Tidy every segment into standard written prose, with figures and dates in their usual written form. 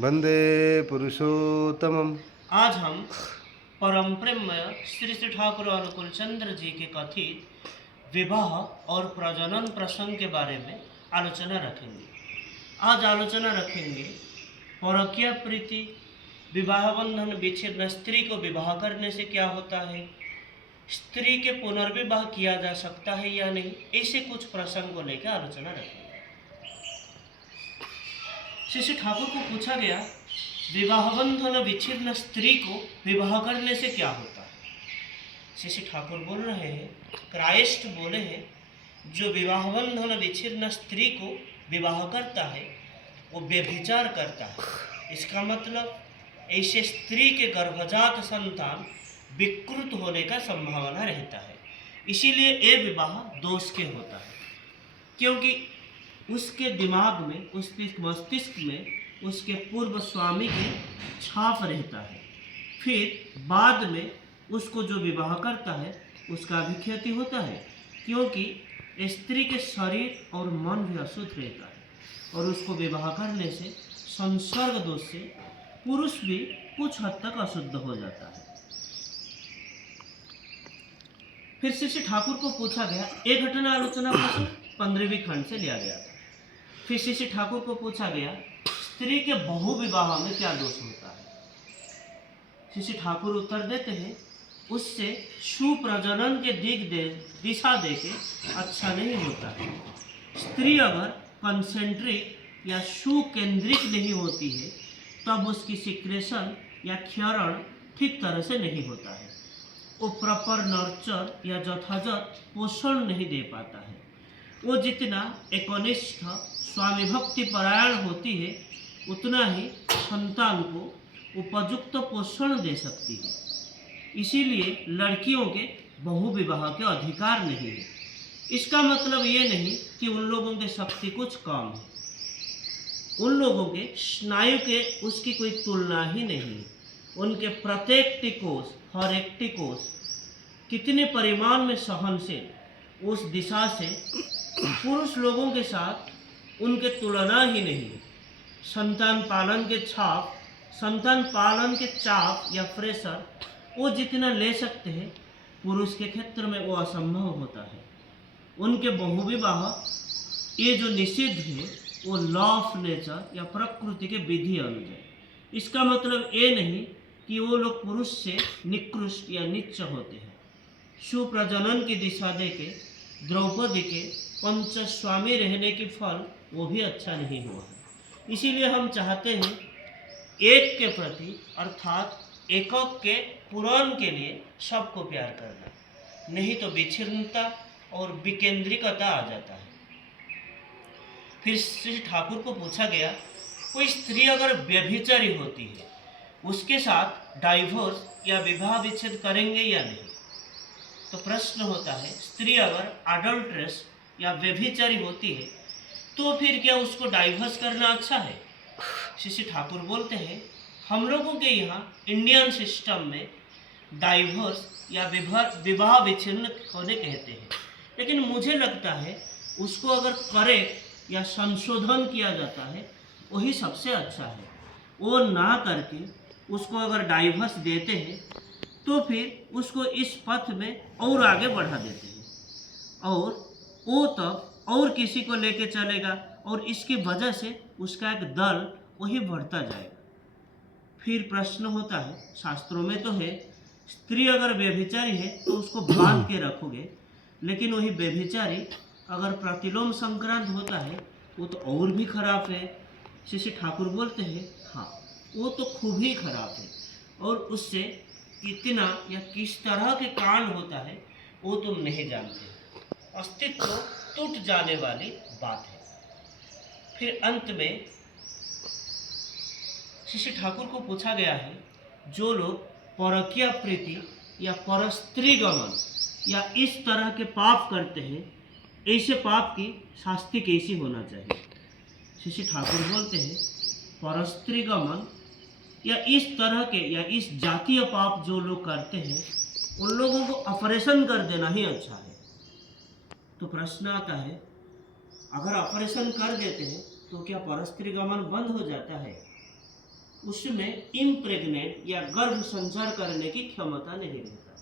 वंदे पुरुषोत्तमम्। आज हम परम प्रेममय श्री श्री ठाकुर अनुकूल चंद्र जी के कथित विवाह और प्रजनन प्रसंग के बारे में आलोचना रखेंगे। आज आलोचना रखेंगे परकीय प्रीति, विवाह बंधन विच्छिन्न स्त्री को विवाह करने से क्या होता है, स्त्री के पुनर्विवाह किया जा सकता है या नहीं, ऐसे कुछ प्रसंग को लेकर आलोचना रखेंगे। श्री ठाकुर को पूछा गया, विवाह बंधन विच्छिन्न स्त्री को विवाह करने से क्या होता है। श्री ठाकुर बोल रहे हैं, क्राइस्ट बोले हैं, जो विवाह बंधन विच्छिन्न स्त्री को विवाह करता है वो व्यभिचार करता है। इसका मतलब ऐसे स्त्री के गर्भजात संतान विकृत होने का संभावना रहता है। इसीलिए ये विवाह दोष के होता है, क्योंकि उसके दिमाग में, उसके मस्तिष्क में उसके पूर्व स्वामी के छाप रहता है। फिर बाद में उसको जो विवाह करता है उसका भी क्षति होता है, क्योंकि स्त्री के शरीर और मन भी अशुद्ध रहता है और उसको विवाह करने से संसर्ग दोष से पुरुष भी कुछ हद तक अशुद्ध हो जाता है। फिर श्री ठाकुर को पूछा गया, एक घटना आलोचना प्रसंग 15वीं खंड से लिया गया था। फिर श्री ठाकुर को पूछा गया, स्त्री के बहुविवाह में क्या दोष होता है। श्री ठाकुर उत्तर देते हैं, उससे सुप्रजनन के दिशा देके अच्छा नहीं होता है। स्त्री अगर कंसेंट्रिक या सुकेंद्रिक नहीं होती है तब उसकी सिक्रेशन या क्षरण ठीक तरह से नहीं होता है। वो प्रॉपर नर्चर या यथाजथ पोषण नहीं दे पाता है। वो जितना एकनिष्ठ स्वामी भक्ति परायण होती है उतना ही संतान को उपयुक्त पोषण दे सकती है। इसीलिए लड़कियों के बहुविवाह के अधिकार नहीं है। इसका मतलब ये नहीं कि उन लोगों के शक्ति कुछ कम है, उन लोगों के स्नायु के उसकी कोई तुलना ही नहीं है। उनके प्रत्येक टिकोस, हर एक टिकोस कितने परिमाण में सहनशील, उस दिशा से पुरुष लोगों के साथ उनके तुलना ही नहीं है। संतान पालन के चाप या प्रेशर वो जितना ले सकते हैं पुरुष के क्षेत्र में वो असंभव होता है। उनके बहुविवाह ये जो निषिद्ध है वो लॉ ऑफ नेचर या प्रकृति के विधि अनुसार। इसका मतलब ये नहीं कि वो लोग पुरुष से निकृष्ट या नीच होते हैं। सुप्रजनन की दिशा देके द्रौपदी के पंचस्वामी रहने की फल वो भी अच्छा नहीं हुआ है। इसीलिए हम चाहते हैं एक के प्रति अर्थात एकक के पुराण के लिए सबको प्यार करना, नहीं तो विच्छिन्नता और विकेंद्रिकता आ जाता है। फिर श्री ठाकुर को पूछा गया, कोई स्त्री अगर व्यभिचारी होती है उसके साथ डाइवोर्स या विवाह विच्छेद करेंगे या नहीं। तो प्रश्न होता है, स्त्री अगर अडल्ट्रेस या व्यभिचारी होती है तो फिर क्या उसको डाइवोर्स करना अच्छा है। श्री ठाकुर बोलते हैं, हम लोगों के यहाँ इंडियन सिस्टम में डाइवोर्स या विवाह विच्छिन्न होने कहते हैं, लेकिन मुझे लगता है उसको अगर करेक्ट या संशोधन किया जाता है वही सबसे अच्छा है। वो ना करके उसको अगर डाइवोर्स देते हैं तो फिर उसको इस पथ में और आगे बढ़ा देते हैं और वो तब और किसी को लेके चलेगा और इसकी वजह से उसका एक दल वही बढ़ता जाएगा। फिर प्रश्न होता है, शास्त्रों में तो है स्त्री अगर व्यभिचारी है तो उसको बांध के रखोगे, लेकिन वही व्यभिचारी अगर प्रतिलोम संक्रांत होता है वो तो और भी खराब है। श्री ठाकुर बोलते हैं, हाँ वो तो खूब ही खराब है और उससे कितना या किस तरह के कांड होता है वो तुम नहीं जानते। अस्तित्व टूट जाने वाली बात है। फिर अंत में श्री ठाकुर को पूछा गया है, जो लोग परकीय प्रीति या परस्त्री गमन या इस तरह के पाप करते हैं, ऐसे पाप की शास्ति कैसी होना चाहिए। श्री ठाकुर बोलते हैं, परस्त्री गमन या इस तरह के या इस जातीय पाप जो लोग करते हैं उन लोगों को ऑपरेशन कर देना ही अच्छा है। तो प्रश्न आता है, अगर ऑपरेशन कर देते हैं तो क्या परस्त्री गमन बंद हो जाता है। उसमें इम्प्रेग्नेट या गर्भ संचार करने की क्षमता नहीं रहता।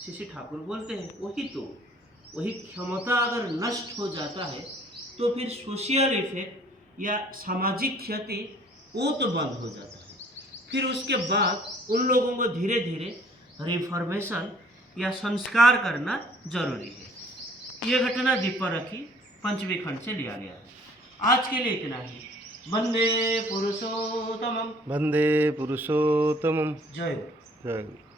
श्री ठाकुर बोलते हैं वही क्षमता अगर नष्ट हो जाता है तो फिर सोशल इफेक्ट या सामाजिक क्षति वो तो बंद हो जाता है। फिर उसके बाद उन लोगों को धीरे धीरे रिफॉर्मेशन या संस्कार करना जरूरी है। ये घटना दीपरखी पंचमी खंड से लिया गया है। आज के लिए इतना ही। वंदे पुरुषोत्तमम। वंदे पुरुषोत्तमम। जय गुरु। जय गुरु।